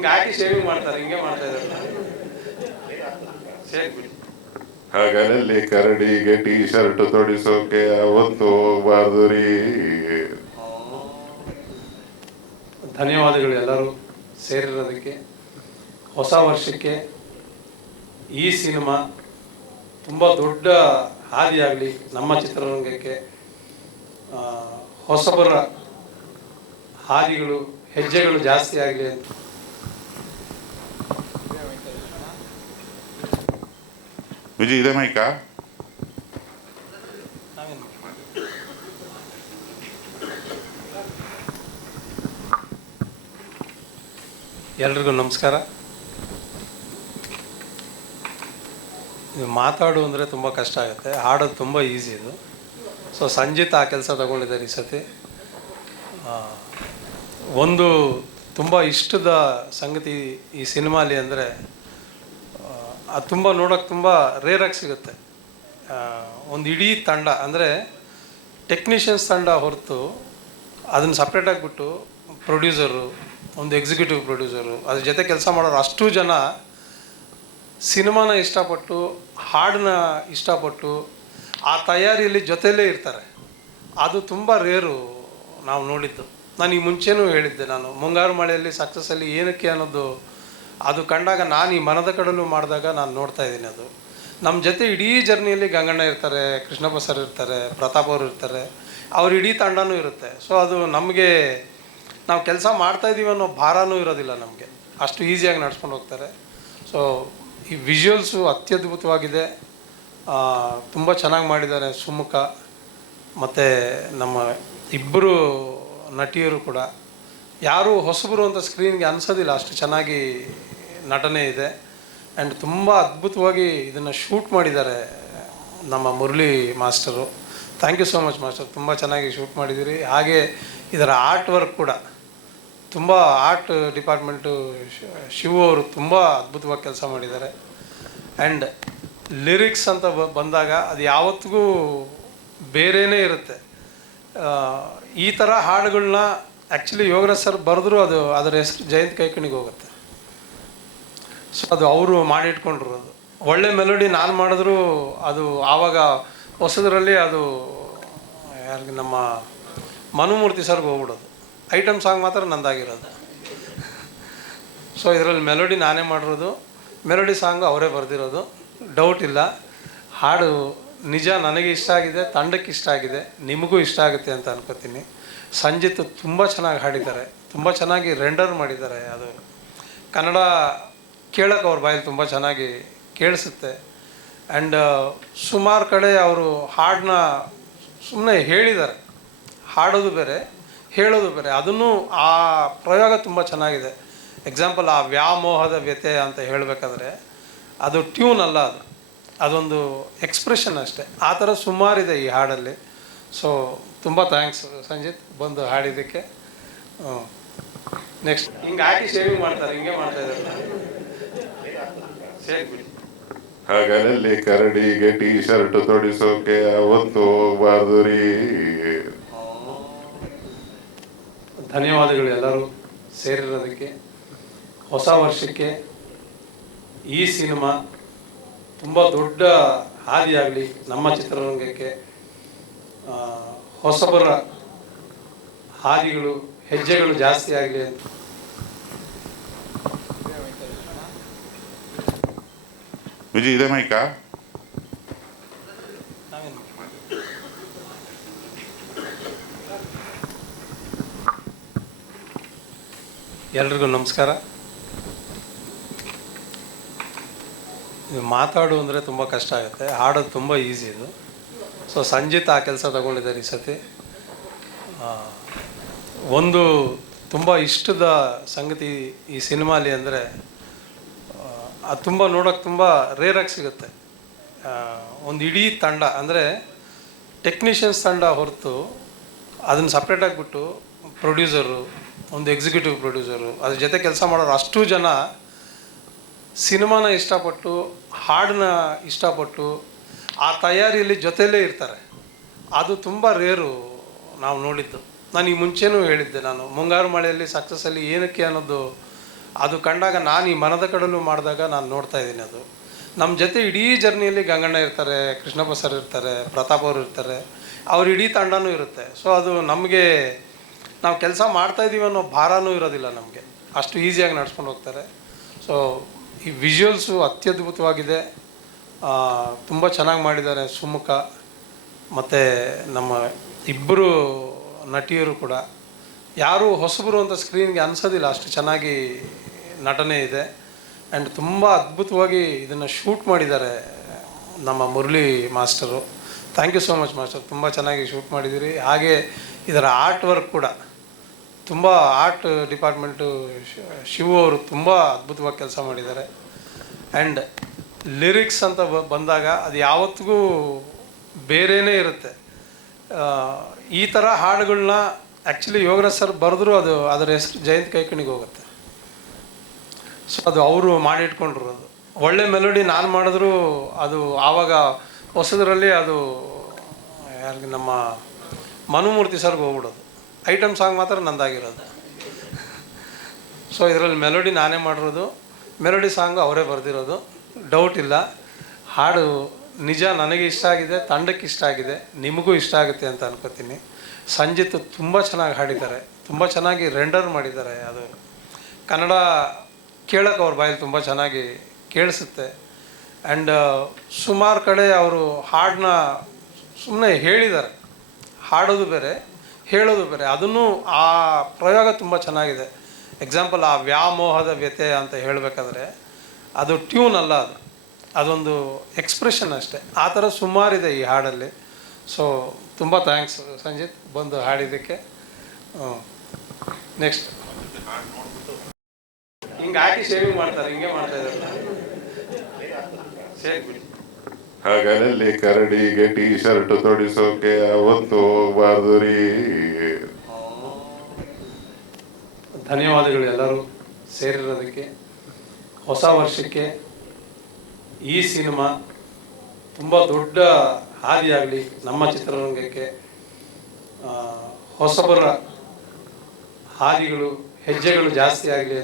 ಹಿಂಗೆ ಹಾಕಿ ಶೇವಿಂಗ್ ಮಾಡ್ತಾರೆ ಹಿಂಗೆ ಮಾಡ್ತಾ ಇದ್ದಾರೆ. ಹಗಲಲ್ಲಿ ಕರಡಿಗೆ ಟೀ ಶರ್ಟ್ ತೊಡಿಸೋಕೆ ಅವತ್ತು ಹೋಗ್ಬಾರ್ದು ರೀ. ಧನ್ಯವಾದಗಳು ಎಲ್ಲರೂ ಸೇರಿರೋದಕ್ಕೆ. ಹೊಸ ವರ್ಷಕ್ಕೆ ಈ ಸಿನಿಮಾ ತುಂಬ ದೊಡ್ಡ ಹಾದಿಯಾಗಲಿ ನಮ್ಮ ಚಿತ್ರರಂಗಕ್ಕೆ. ಹೊಸಬರ ಹಾದಿಗಳು ಹೆಜ್ಜೆಗಳು ಜಾಸ್ತಿ ಆಗಲಿ ಅಂತ. ವಿಜಯ್, ಇದೆ ಮೈಕಾ ಎಲ್ರಿಗೂ ನಮಸ್ಕಾರ. ಮಾತಾಡು ಅಂದರೆ ತುಂಬ ಕಷ್ಟ ಆಗುತ್ತೆ, ಹಾಡೋದು ತುಂಬ ಈಸಿ ಇದು. ಸೊ ಸಂಜಿತ್ ಆ ಕೆಲಸ ತಗೊಂಡಿದ್ದಾರೆ ಈ ಸತಿ. ಒಂದು ತುಂಬ ಇಷ್ಟದ ಸಂಗತಿ ಈ ಸಿನಿಮಾಲಿ ಅಂದರೆ ಅದು ತುಂಬ ನೋಡೋಕೆ ತುಂಬ ರೇರಾಗಿ ಸಿಗುತ್ತೆ. ಒಂದು ಇಡೀ ತಂಡ, ಅಂದರೆ ಟೆಕ್ನಿಷಿಯನ್ಸ್ ತಂಡ ಹೊರತು ಅದನ್ನು ಸಪ್ರೇಟ್ ಆಗಿಬಿಟ್ಟು ಪ್ರೊಡ್ಯೂಸರು ಒಂದು ಎಕ್ಸಿಕ್ಯೂಟಿವ್ ಪ್ರೊಡ್ಯೂಸರು ಅದ್ರ ಜೊತೆ ಕೆಲಸ ಮಾಡೋರು ಅಷ್ಟು ಜನ ಸಿನಿಮಾನ ಇಷ್ಟಪಟ್ಟು, ಹಾಡನ್ನ ಇಷ್ಟಪಟ್ಟು, ಆ ತಯಾರಿಯಲ್ಲಿ ಜೊತೆಯಲ್ಲೇ ಇರ್ತಾರೆ. ಅದು ತುಂಬ ರೇರು ನಾವು ನೋಡಿದ್ದು. ನಾನು ಈ ಮುಂಚೆನೂ ಹೇಳಿದ್ದೆ ನಾನು, ಮುಂಗಾರು ಮಳೆಯಲ್ಲಿ ಸಕ್ಸಸ್ಸಲ್ಲಿ ಏನಕ್ಕೆ ಅನ್ನೋದು ಅದು ಕಂಡಾಗ ನಾನು ಈ ಮನದ ಕಡಲು ಮಾಡಿದಾಗ ನಾನು ನೋಡ್ತಾ ಇದ್ದೀನಿ ಅದು. ನಮ್ಮ ಜೊತೆ ಇಡೀ ಜರ್ನಿಯಲ್ಲಿ ಗಂಗಣ್ಣ ಇರ್ತಾರೆ ಕೃಷ್ಣಪ್ಪ ಸರ್ ಇರ್ತಾರೆ, ಪ್ರತಾಪ್ ಅವರು ಇರ್ತಾರೆ. ಅವ್ರ ಇಡೀ ತಂಡನೂ ಇರುತ್ತೆ. ಸೊ ಅದು ನಮಗೆ ನಾವು ಕೆಲಸ ಮಾಡ್ತಾ ಇದ್ದೀವಿ ಅನ್ನೋ ಭಾರನೂ ಇರೋದಿಲ್ಲ ನಮಗೆ. ಅಷ್ಟು ಈಸಿಯಾಗಿ ನಡ್ಸ್ಕೊಂಡು ಹೋಗ್ತಾರೆ. ಸೊ ಈ ವಿಜುವಲ್ಸು ಅತ್ಯದ್ಭುತವಾಗಿದೆ. ತುಂಬ ಚೆನ್ನಾಗಿ ಮಾಡಿದ್ದಾರೆ ಸುಮುಖ ಮತ್ತು ನಮ್ಮ ಇಬ್ಬರು ನಟಿಯರು ಕೂಡ. ಯಾರೂ ಹೊಸಬರು ಅಂತ ಸ್ಕ್ರೀನ್ಗೆ ಅನಿಸೋದಿಲ್ಲ ಅಷ್ಟು ಚೆನ್ನಾಗಿ ನಟನೆ ಇದೆ. ಆ್ಯಂಡ್ ತುಂಬ ಅದ್ಭುತವಾಗಿ ಇದನ್ನು ಶೂಟ್ ಮಾಡಿದ್ದಾರೆ ನಮ್ಮ Murali master. Thank you so much master. ತುಂಬ ಚೆನ್ನಾಗಿ ಶೂಟ್ ಮಾಡಿದ್ದೀರಿ. ಹಾಗೆ ಇದರ ಆರ್ಟ್ ವರ್ಕ್ ಕೂಡ. ತುಂಬ ಆರ್ಟ್ ಡಿಪಾರ್ಟ್ಮೆಂಟು ಶಿವ ಅವರು ತುಂಬ ಅದ್ಭುತವಾಗಿ ಕೆಲಸ ಮಾಡಿದ್ದಾರೆ. ಆ್ಯಂಡ್ ಲಿರಿಕ್ಸ್ ಅಂತ ಬಂದಾಗ ಅದು ಯಾವತ್ತಿಗೂ ಬೇರೆಯೇ ಇರುತ್ತೆ. ಈ ಥರ ಹಾಡುಗಳನ್ನ ಆ್ಯಕ್ಚುಲಿ ಯೋಗರಾಜ್ ಸರ್ ಬರೆದ್ರು ಅದು, ಅದರ ಹೆಸರು ಜಯಂತ್ ಕೈಕಣಿಗೆ ಹೋಗುತ್ತೆ. ಸೊ ಅದು ಅವರು ಮಾಡಿಟ್ಕೊಂಡಿರೋದು ಒಳ್ಳೆ ಮೆಲೋಡಿ ನಾನು ಮಾಡಿದ್ರು ಅದು ಆವಾಗ ಹೊಸದರಲ್ಲಿ ಅದು, ಯಾರಿಗೆ ನಮ್ಮ ಮನುಮೂರ್ತಿ ಸರ್ಗೆ ಹೋಗ್ಬಿಡೋದು. ಐಟಮ್ ಸಾಂಗ್ ಮಾತ್ರ ನಂದಾಗಿರೋದು. ಸೊ ಇದರಲ್ಲಿ ಮೆಲೋಡಿ ನಾನೇ ಮಾಡಿರೋದು. ಮೆಲೋಡಿ ಸಾಂಗ್ ಅವರೇ ಬರೆದಿರೋದು. ಡೌಟ್ ಇಲ್ಲ. ಹಾಡು ನಿಜ ನನಗೆ ಇಷ್ಟ ಆಗಿದೆ, ತಂಡಕ್ಕೆ ಇಷ್ಟ ಆಗಿದೆ, ನಿಮಗೂ ಇಷ್ಟ ಆಗುತ್ತೆ ಅಂತ ಅನ್ಕೋತೀನಿ. ಸಂಜಿತ್ ತುಂಬ ಚೆನ್ನಾಗಿ ಹಾಡಿದ್ದಾರೆ. ತುಂಬ ಚೆನ್ನಾಗಿ ರೆಂಡರ್ ಮಾಡಿದ್ದಾರೆ ಅದು. ಕನ್ನಡ ಕೇಳೋಕೆ ಅವ್ರ ಬಾಯಲ್ಲಿ ತುಂಬ ಚೆನ್ನಾಗಿ ಕೇಳಿಸುತ್ತೆ. ಆ್ಯಂಡ್ ಸುಮಾರು ಕಡೆ ಅವರು ಹಾಡನ್ನ ಸುಮ್ಮನೆ ಹೇಳಿದ್ದಾರೆ ಹಾಡೋದು ಬೇರೆ, ಹೇಳೋದು ಬೇರೆ. ಅದನ್ನು ಆ ಪ್ರಯೋಗ ತುಂಬ ಚೆನ್ನಾಗಿದೆ. ಎಕ್ಸಾಂಪಲ್ ಆ ವ್ಯಾಮೋಹದ ವ್ಯತೆ ಅಂತ ಹೇಳಬೇಕಾದ್ರೆ, ಅದು ಟ್ಯೂನ್ ಅಲ್ಲ ಅದು. ಅದೊಂದು ಎಕ್ಸ್ಪ್ರೆಷನ್ ಅಷ್ಟೇ. ಆ ಥರ ಸುಮಾರಿದೆ ಈ ಹಾಡಲ್ಲಿ. ಸೊ ತುಂಬ ಥ್ಯಾಂಕ್ಸ್ ಸಂಜಿತ್, ಬಂದು ಹಾಡಿದ್ದಕ್ಕೆ. ನೆಕ್ಸ್ಟ್ ಹಿಂಗೆ ಹಾಕಿ ಶೇವಿಂಗ್ ಮಾಡ್ತಾರೆ, ಹಿಂಗೆ ಮಾಡ್ತಾ ಇದ್ದಾರೆ. ಹಗಲಲ್ಲಿ ಕರಡಿಗೆ ಟೀ ಶರ್ಟ್ ತೊಡಿಸೋಕೆ ಅವತ್ತು ಹೋಗ್ಬಾರ್ದು ರೀ ಧನ್ಯವಾದಗಳು ಎಲ್ಲರೂ ಸೇರಿರೋದಕ್ಕೆ. ಹೊಸ ವರ್ಷಕ್ಕೆ ಈ ಸಿನಿಮಾ ತುಂಬ ದೊಡ್ಡ ಹಾದಿಯಾಗಲಿ ನಮ್ಮ ಚಿತ್ರರಂಗಕ್ಕೆ. ಹೊಸಬರ ಹಾದಿಗಳು, ಹೆಜ್ಜೆಗಳು ಜಾಸ್ತಿ ಆಗಲಿ ಅಂತ ವಿಜಯ್, ಇದೆ ಎಲ್ರಿಗೂ ನಮಸ್ಕಾರ. ಮಾತಾಡು ಅಂದರೆ ತುಂಬ ಕಷ್ಟ ಆಗುತ್ತೆ. ಹಾಡೋದು ತುಂಬ ಈಸಿ ಇದು. ಸೊ ಸಂಜಿತ್ ಆ ಕೆಲಸ ತಗೊಂಡಿದ್ದಾರೆ ಈ ಸತಿ. ಒಂದು ತುಂಬ ಇಷ್ಟದ ಸಂಗತಿ ಈ ಸಿನಿಮಾಲಿ ಅಂದರೆ ಅದು ತುಂಬ ನೋಡೋಕೆ ತುಂಬ ರೇರಾಗಿ ಸಿಗುತ್ತೆ. ಒಂದು ಇಡೀ ತಂಡ, ಅಂದರೆ ಟೆಕ್ನಿಷಿಯನ್ಸ್ ತಂಡ ಹೊರತು ಅದನ್ನು ಸಪ್ರೇಟ್ ಆಗಿಬಿಟ್ಟು ಪ್ರೊಡ್ಯೂಸರು ಒಂದು ಎಕ್ಸಿಕ್ಯೂಟಿವ್ ಪ್ರೊಡ್ಯೂಸರು ಅದ್ರ ಜೊತೆ ಕೆಲಸ ಮಾಡೋರು ಅಷ್ಟು ಜನ ಸಿನಿಮಾನ ಇಷ್ಟಪಟ್ಟು, ಹಾಡನ್ನ ಇಷ್ಟಪಟ್ಟು, ಆ ತಯಾರಿಯಲ್ಲಿ ಜೊತೆಯಲ್ಲೇ ಇರ್ತಾರೆ. ಅದು ತುಂಬ ರೇರು ನಾವು ನೋಡಿದ್ದು. ನಾನು ಈ ಮುಂಚೆನೂ ಹೇಳಿದ್ದೆ ನಾನು, ಮುಂಗಾರು ಮಳೆಯಲ್ಲಿ ಸಕ್ಸಸ್ಸಲ್ಲಿ ಏನಕ್ಕೆ ಅನ್ನೋದು ಅದು ಕಂಡಾಗ ನಾನು ಈ ಮನದ ಕಡಲು ಮಾಡಿದಾಗ ನಾನು ನೋಡ್ತಾ ಇದ್ದೀನಿ ಅದು. ನಮ್ಮ ಜೊತೆ ಇಡೀ ಜರ್ನಿಯಲ್ಲಿ ಗಂಗಣ್ಣ ಇರ್ತಾರೆ ಕೃಷ್ಣಪ್ಪ ಸರ್ ಇರ್ತಾರೆ, ಪ್ರತಾಪ್ ಅವರು ಇರ್ತಾರೆ. ಅವ್ರ ಇಡೀ ತಂಡನೂ ಇರುತ್ತೆ. ಸೊ ಅದು ನಮಗೆ ನಾವು ಕೆಲಸ ಮಾಡ್ತಾ ಇದ್ದೀವಿ ಅನ್ನೋ ಭಾರನೂ ಇರೋದಿಲ್ಲ ನಮಗೆ. ಅಷ್ಟು ಈಸಿಯಾಗಿ ನಡ್ಸ್ಕೊಂಡು ಹೋಗ್ತಾರೆ. ಸೊ ಈ ವಿಜುವಲ್ಸು ಅತ್ಯದ್ಭುತವಾಗಿದೆ. ತುಂಬ ಚೆನ್ನಾಗಿ ಮಾಡಿದ್ದಾರೆ ಸುಮುಖ. ಮತ್ತು ನಮ್ಮ ಇಬ್ಬರು ನಟಿಯರು ಕೂಡ. ಯಾರು ಹೊಸಬರು ಅಂತ ಸ್ಕ್ರೀನ್ಗೆ ಅನ್ಸೋದಿಲ್ಲ. ಅಷ್ಟು ಚೆನ್ನಾಗಿ ನಟನೆ ಇದೆ. ಆ್ಯಂಡ್ ತುಂಬ ಅದ್ಭುತವಾಗಿ ಇದನ್ನು ಶೂಟ್ ಮಾಡಿದ್ದಾರೆ ನಮ್ಮ Murali master. Thank you so much master. ತುಂಬ ಚೆನ್ನಾಗಿ ಶೂಟ್ ಮಾಡಿದ್ದೀರಿ. ಹಾಗೆ ಇದರ ಆರ್ಟ್ ವರ್ಕ್ ಕೂಡ. ತುಂಬ ಆರ್ಟ್ ಡಿಪಾರ್ಟ್ಮೆಂಟು ಶಿವು ಅವರು ತುಂಬ ಅದ್ಭುತವಾಗಿ ಕೆಲಸ ಮಾಡಿದ್ದಾರೆ. ಆ್ಯಂಡ್ ಲಿರಿಕ್ಸ್ ಅಂತ ಬಂದಾಗ ಅದು ಯಾವತ್ತಿಗೂ ಬೇರೆಯೇ ಇರುತ್ತೆ. ಈ ಥರ ಹಾಡುಗಳನ್ನ ಆ್ಯಕ್ಚುಲಿ ಯೋಗರಾಜ್ ಸರ್ ಬರೆದ್ರು ಅದು, ಅದರ ಹೆಸರು ಜಯಂತ್ ಕೈಕಣಿಗೆ ಹೋಗುತ್ತೆ. ಸೊ ಅದು ಅವರು ಮಾಡಿಟ್ಕೊಂಡಿರೋದು. ಒಳ್ಳೆ ಮೆಲೋಡಿ ನಾನು ಮಾಡಿದ್ರು ಅದು ಆವಾಗ ಹೊಸದರಲ್ಲಿ ಅದು, ಯಾರಿಗೆ ನಮ್ಮ ಮನುಮೂರ್ತಿ ಸರ್ಗೆ ಹೋಗ್ಬಿಡೋದು. ಐಟಮ್ ಸಾಂಗ್ ಮಾತ್ರ ನಂದಾಗಿರೋದು. ಸೊ ಇದರಲ್ಲಿ ಮೆಲೋಡಿ ನಾನೇ ಮಾಡಿರೋದು. ಮೆಲೋಡಿ ಸಾಂಗ್ ಅವರೇ ಬರೆದಿರೋದು. ಡೌಟ್ ಇಲ್ಲ. ಹಾಡು ನಿಜ ನನಗೆ ಇಷ್ಟ ಆಗಿದೆ, ತಂಡಕ್ಕೆ ಇಷ್ಟ ಆಗಿದೆ, ನಿಮಗೂ ಇಷ್ಟ ಆಗುತ್ತೆ ಅಂತ ಅನ್ಕೋತೀನಿ. ಸಂಜಿತ್ ತುಂಬ ಚೆನ್ನಾಗಿ ಹಾಡಿದ್ದಾರೆ. ತುಂಬ ಚೆನ್ನಾಗಿ ರೆಂಡರ್ ಮಾಡಿದ್ದಾರೆ ಅದು. ಕನ್ನಡ ಕೇಳೋಕೆ ಅವ್ರ ಬಾಯಲ್ಲಿ ತುಂಬ ಚೆನ್ನಾಗಿ ಕೇಳಿಸುತ್ತೆ. ಆ್ಯಂಡ್ ಸುಮಾರು ಕಡೆ ಅವರು ಹಾಡನ್ನ ಸುಮ್ಮನೆ ಹೇಳಿದ್ದಾರೆ. ಹಾಡೋದು ಬೇರೆ, ಹೇಳೋದು ಬೇರೆ. ಅದನ್ನು ಆ ಪ್ರಯೋಗ ತುಂಬ ಚೆನ್ನಾಗಿದೆ. ಎಕ್ಸಾಂಪಲ್ ಆ ವ್ಯಾಮೋಹದ ವ್ಯತೆ ಅಂತ ಹೇಳಬೇಕಾದ್ರೆ ಅದು ಟ್ಯೂನ್ ಅಲ್ಲ ಅದು. ಅದೊಂದು ಎಕ್ಸ್ಪ್ರೆಷನ್ ಅಷ್ಟೇ. ಆ ಥರ ಸುಮಾರಿದೆ ಈ ಹಾಡಲ್ಲಿ. ಸೊ ತುಂಬ ಥ್ಯಾಂಕ್ಸ್ ಸಂಜಿತ್ ಬಂದು ಹಾಡಿದ್ದಕ್ಕೆ. ನೆಕ್ಸ್ಟ್ ಹಿಂಗೆ ಹಾಕಿ ಶೇವಿಂಗ್ ಮಾಡ್ತಾರೆ ಹಿಂಗೆ ಮಾಡ್ತಾ ಇದ್ದಾರೆ. ಹಗಲಲ್ಲಿ ಕರಡಿಗೆ ಟೀ ಶರ್ಟ್ ತೊಡಿಸೋಕೆ ಅವತ್ತು ಹೋಗ್ಬಾರ್ದು ರೀ ಧನ್ಯವಾದಗಳು ಎಲ್ಲರೂ ಸೇರಿರೋದಕ್ಕೆ. ಹೊಸ ವರ್ಷಕ್ಕೆ ಈ ಸಿನಿಮಾ ತುಂಬ ದೊಡ್ಡ ಹಾದಿಯಾಗಲಿ ನಮ್ಮ ಚಿತ್ರರಂಗಕ್ಕೆ ಹೊಸಬರ ಹಾದಿಗಳು ಹೆಜ್ಜೆಗಳು ಜಾಸ್ತಿ ಆಗಲಿ